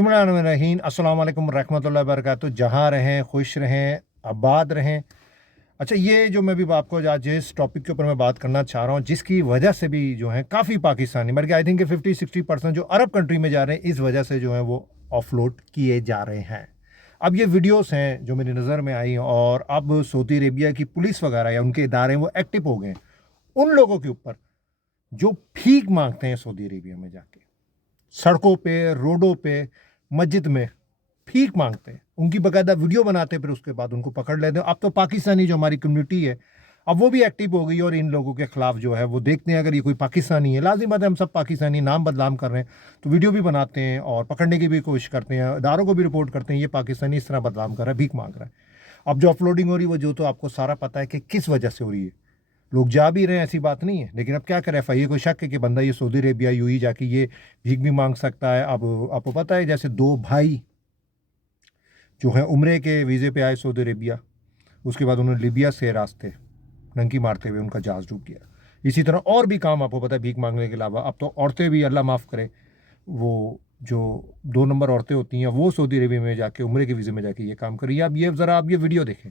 बिस्मिल्लाहिर्रहमानिर्रहीम, अस्सलाम वालेकुम रहमतुल्लाहि व बरकातुहू। जहाँ रहें खुश रहें, आबाद रहें। अच्छा, ये जो मैं भी आपको आज जिस टॉपिक के ऊपर मैं बात करना चाह रहा हूँ, जिसकी वजह से भी जो है काफ़ी पाकिस्तानी, बल्कि आई थिंक 50-60% जो अरब कंट्री में जा रहे हैं, इस वजह से जो है वो ऑफलोड किए जा रहे हैं। अब ये वीडियोस हैं जो मेरी नज़र में आई, और अब सऊदी अरेबिया की पुलिस वगैरह या उनके इदारे वो एक्टिव हो गए उन लोगों के ऊपर जो भीख मांगते हैं सऊदी अरेबिया में जाके, सड़कों पे, रोडों पे, मस्जिद में भीख मांगते हैं। उनकी बाकायदा वीडियो बनाते हैं, फिर उसके बाद उनको पकड़ लेते हैं। अब तो पाकिस्तानी जो हमारी कम्युनिटी है, अब वो भी एक्टिव हो गई, और इन लोगों के खिलाफ जो है वो देखते हैं अगर ये कोई पाकिस्तानी है, लाजिम बात है हम सब पाकिस्तानी नाम बदनाम कर रहे हैं, तो वीडियो भी बनाते हैं और पकड़ने की भी कोशिश करते हैं, इदारों को भी रिपोर्ट करते हैं ये पाकिस्तानी इस तरह बदनाम कर रहा है, भीख मांग रहा है। अब जो अपलोडिंग हो रही है वो जो तो आपको सारा पता है कि किस वजह से हो रही है। लोग जा भी रहे हैं, ऐसी बात नहीं है, लेकिन अब क्या करें, FIA को शक है कि बंदा ये सऊदी अरेबिया यूं ही जाके ये भीख भी मांग सकता है। अब आपको पता है जैसे दो भाई जो हैं उम्रे के वीज़े पे आए सऊदी अरेबिया, उसके बाद उन्होंने लीबिया से रास्ते डंकी मारते हुए उनका जहाज़ डूब गया। इसी तरह और भी काम आपको पता है भीख मांगने के अलावा। अब तो औरतें भी, अल्लाह माफ़ करे, वो जो 2 नंबर औरतें होती हैं वो सऊदी अरेबिया में जाके उम्रे के वीज़े में जाके ये काम करिए। अब ये ज़रा आप ये वीडियो देखें।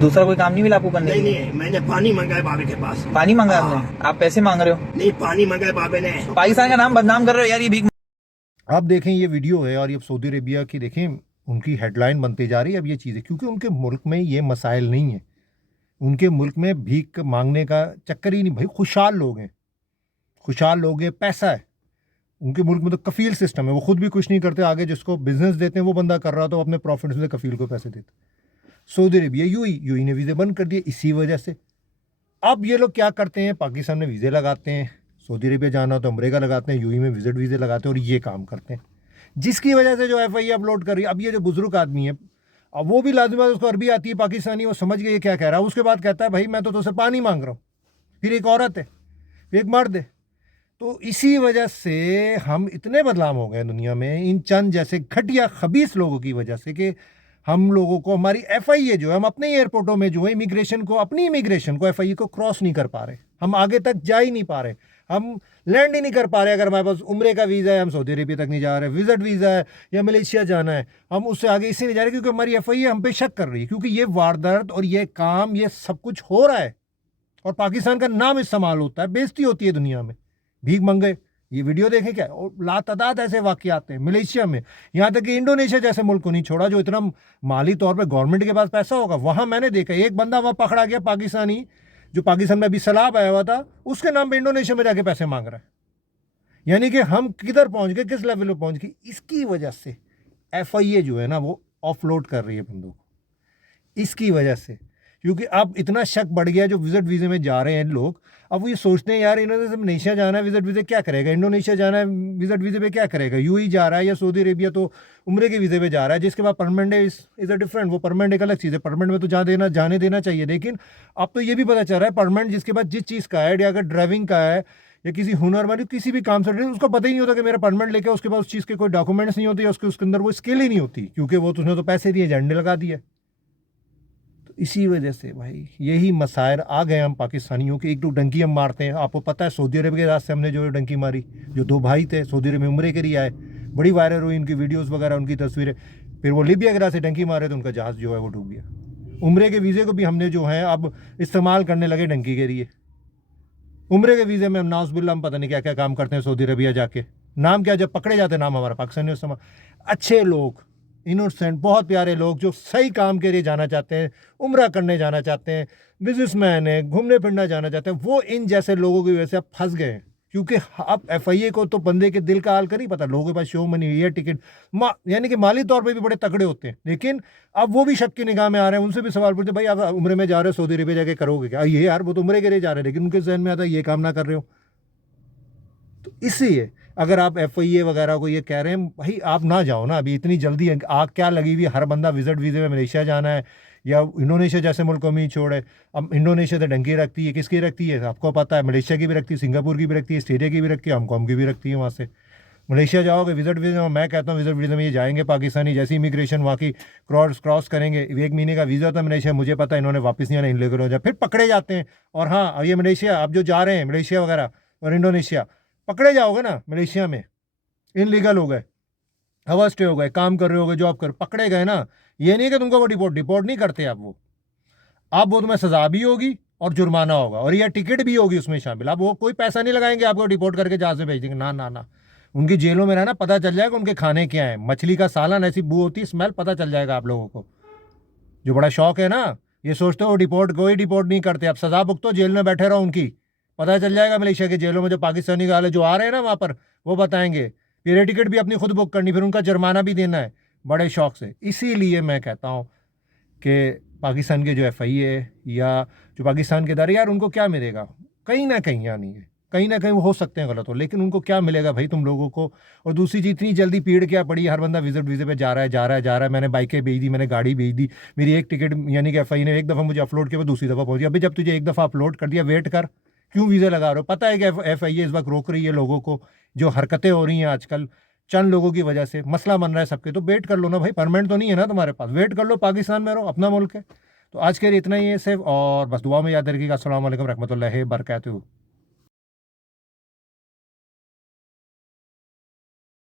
दूसरा कोई काम नहीं मिला आपको करने के लिए? नहीं, मैंने पानी मंगा है बाबे के पास। पानी मांगा आपने? आप पैसे मांग रहे हो? नहीं, पानी मंगा है बाबे ने। पाकिस्तान का नाम बदनाम कर रहे हो यार, ये भीख। आप देखें ये वीडियो है, और ये सऊदी अरेबिया की देखें उनकी हेडलाइन बनती जा रही है अब ये चीज़ें, क्योंकि उनके मुल्क में ये मसाइल नहीं है। उनके मुल्क में भीख मांगने का चक्कर ही नहीं भाई, खुशहाल लोग हैं, खुशहाल लोग हैं, पैसा है उनके मुल्क में। तो कफील सिस्टम है, वो खुद भी कुछ नहीं करते, आगे जिसको बिजनेस देते हैं वो बंदा कर रहा, तो अपने प्रॉफिट से कफील को पैसे देते। सऊदी अरेबिया यूएई ने वीज़े बंद कर दिए इसी वजह से। अब ये लोग क्या करते हैं, पाकिस्तान में वीज़े लगाते हैं, सऊदी अरेबिया जाना हो तो उम्रे का लगाते हैं, यूएई में विजिट वीज़े लगाते हैं, और ये काम करते हैं, जिसकी वजह से जो FIA अपलोड कर रही है। अब ये जो बुजुर्ग आदमी है, अब वो भी लाजिम है, उसको अरबी आती है, पाकिस्तानी, वो समझ गए ये क्या कह रहा है। उसके बाद कहता है भाई मैं तो तुझसे पानी मांग रहा हूँ, फिर एक औरत है, फिर एक मर्द है। तो इसी वजह से हम इतने बदलाव हो गए दुनिया में इन चंद जैसे घटिया खबीस लोगों की वजह से, कि हम लोगों को हमारी FIA जो है, हम अपने एयरपोर्टों में जो है इमिग्रेशन को, अपनी इमिग्रेशन को, FIA को क्रॉस नहीं कर पा रहे, हम आगे तक जा ही नहीं पा रहे, हम लैंड ही नहीं कर पा रहे। अगर हमारे पास उम्रे का वीज़ा है, हम सऊदी अरेबिया तक नहीं जा रहे, विजिट वीज़ा है या मलेशिया जाना है, हम उससे आगे इससे नहीं जा रहे, क्योंकि हमारी FIA हम पे शक कर रही है, क्योंकि ये वारदात और ये काम, ये सब कुछ हो रहा है, और पाकिस्तान का नाम इस्तेमाल होता है, बेइज्जती होती है दुनिया में। भीख मंगे, ये वीडियो देखें क्या, और लातादाद ऐसे वाक़यात हैं मलेशिया में, यहाँ तक कि इंडोनेशिया जैसे मुल्क को नहीं छोड़ा, जो इतना माली तौर पे गवर्नमेंट के पास पैसा होगा। वहाँ मैंने देखा एक बंदा वहाँ पकड़ा गया, पाकिस्तानी, जो पाकिस्तान में अभी सैलाब आया हुआ था, उसके नाम पे इंडोनेशिया में जाके पैसे मांग रहा है। यानी कि हम किधर पहुँच गए, किस लेवल पर पहुँच गए। इसकी वजह से FIA जो है ना वो ऑफलोड कर रही है बंदों को, इसकी वजह से, क्योंकि अब इतना शक बढ़ गया जो विजिट वीज़े में जा रहे हैं लोग। अब वो ये सोचते हैं यार इन्होंने मलेशिया जाना है विजिट वीज़े क्या करेगा, इंडोनेशिया जाना है विजिट वीज़े पे क्या करेगा, यूएई जा रहा है, या सऊदी अरेबिया तो उम्रे के वीज़े पे जा रहा है, जिसके बाद परमानेंट है, इज़ अ डिफरेंट। वो परमानेंट एक अलग चीज़ है, परमानेंट में तो जाने देना चाहिए। लेकिन अब तो ये भी पता चल रहा है परमानेंट जिसके बाद जिस चीज़ का है, या अगर ड्राइविंग का है या किसी हुनर वाली किसी भी काम से, उसको पता ही नहीं होता कि मेरा परमानेंट लेके, उसके बाद उस चीज़ के कोई डॉक्यूमेंट्स नहीं होते, या उसके अंदर वो स्किल ही नहीं होती, क्योंकि वो तो उसने तो पैसे दिए, झंडे लगा दिए। इसी वजह से भाई यही मसाइल आ गए हम पाकिस्तानियों के। एक तो डंकी हम मारते हैं, आपको पता है सऊदी अरब के रास्ते हमने जो डंकी मारी, जो दो भाई थे सऊदी अरब में उम्रे के लिए आए, बड़ी वायरल हुई उनकी वीडियोस वगैरह, उनकी तस्वीरें। फिर वो लीबिया के रास्ते डंकी मारे तो उनका जहाज़ जो है वो डूब गया। उम्रे के वीज़े को भी हमने जो है अब इस्तेमाल करने लगे डंकी के लिए। उम्रे के वीज़े में हम नाउज़ुबिल्लाह हम पता नहीं क्या क्या काम करते हैं सऊदी अरबिया जाके। नाम क्या, जब पकड़े जाते नाम हमारा पाकिस्तानी इस्तेमाल। अच्छे लोग, इनोसेंट, बहुत प्यारे लोग जो सही काम के लिए जाना चाहते हैं, उम्रा करने जाना चाहते हैं, बिजनेसमैन है, घूमने फिरना जाना चाहते हैं, वो इन जैसे लोगों की वजह से अब फंस गए हैं। क्योंकि अब FIA को तो बंदे के दिल का हाल कर ही पता, लोगों के पास शो मनी है, टिकट यानी कि माली तौर पे भी बड़े तगड़े होते हैं, लेकिन अब वो भी शक की निगाह में आ रहे हैं। उनसे भी सवाल पूछते भाई आप उम्रे में जा रहे हो, सऊदी अरबिया जाके करोगे क्या? ये यार वो तो उम्रे के लिए जा रहे हैं, लेकिन उनके जहन में आता है ये काम ना कर रहे हो। तो इसलिए अगर आप FIA वगैरह को ये कह रहे हैं भाई आप ना जाओ ना, अभी इतनी जल्दी आग क्या लगी हुई, हर बंदा विजिट वीज़े में मलेशिया जाना है या इंडोनेशिया जैसे मुल्कों में ही छोड़े। अब इंडोनेशिया तो डंकी रखती है, किसकी रखती है आपको पता है, मलेशिया की भी रखती है, सिंगापुर की भी रखती है, ऑस्ट्रेलिया की भी रखती है, हांगकॉन्ग की भी रखती है। वहाँ से मलेशिया जाओगे विजिट वीज़ा, मैं कहता हूँ विजिट वीज़ा में ये जाएंगे पाकिस्तानी, जैसी इमिग्रेशन वहाँ की क्रॉस करेंगे, 1 महीने का वीज़ा था मलेशिया, मुझे पता है इन्होंने वापस नहीं आना, इन लेकर हो जाए, फिर पकड़े जाते हैं। और हाँ, अब ये मलेशिया, अब जो जा रहे हैं मलेशिया वगैरह और इंडोनेशिया, पकड़े जाओगे ना मलेशिया में, इनलीगल हो गए, हवा स्टे हो गए, काम कर रहे हो गए, जॉब कर, पकड़े गए ना, ये नहीं कि तुमको वो डिपोर्ट नहीं करते आप, वो आप वो तुम्हें सजा भी होगी और जुर्माना होगा और यह टिकट भी होगी उसमें शामिल। आप वो कोई पैसा नहीं लगाएंगे आपको डिपोर्ट करके जहाज में भेज देंगे, ना ना ना। उनकी जेलों में रहना, पता चल जाएगा उनके खाने क्या है, मछली का सालन ऐसी बू होती है, स्मेल पता चल जाएगा आप लोगों को। जो बड़ा शौक है ना, ये सोचते हो डिपोर्ट, कोई डिपोर्ट नहीं करते, आप सजा भुगतो, जेल में बैठे रहो, उनकी पता चल जाएगा मलेशिया की जेलों में जो पाकिस्तानी वाले जो आ रहे हैं ना वहाँ पर, वो बताएंगे। फिर ये टिकट भी अपनी खुद बुक करनी, फिर उनका जुर्माना भी देना है, बड़े शौक से। इसीलिए मैं कहता हूँ कि पाकिस्तान के जो FI है या जो पाकिस्तान के इदारे, यार उनको क्या मिलेगा, कहीं ना कहीं, यानी कहीं ना कहीं वो हो सकते हैं गलत हो, लेकिन उनको क्या मिलेगा भाई तुम लोगों को। और दूसरी चीज़, इतनी जल्दी पीड़ क्या पड़ी, हर बंदा विजिट वीज़े पे जा रहा है। मैंने बाइकें भेज दी, मैंने गाड़ी भेज दी, मेरी एक टिकट यानी कि FI ने एक दफ़ा मुझे अपलोड किया, वो दूसरी दफ़ा पहुंच गया। अभी जब तुझे एक दफ़ा अपलोड कर दिया, वेट कर, क्यों वीज़ा लगा रहे हो? पता है कि FI इस वक्त रोक रही है लोगों को, जो हरकतें हो रही हैं आजकल चंद लोगों की वजह से, मसला बन रहा है सबके, तो वेट कर लो ना भाई, परमानेंट तो नहीं है ना तुम्हारे पास, वेट कर लो, पाकिस्तान में रहो, अपना मुल्क है। तो आज के लिए इतना ही है सिर्फ, और बस दुआ में याद रखिएगा। अस्सलाम वालेकुम रहमतुल्लाहि बरकातहू।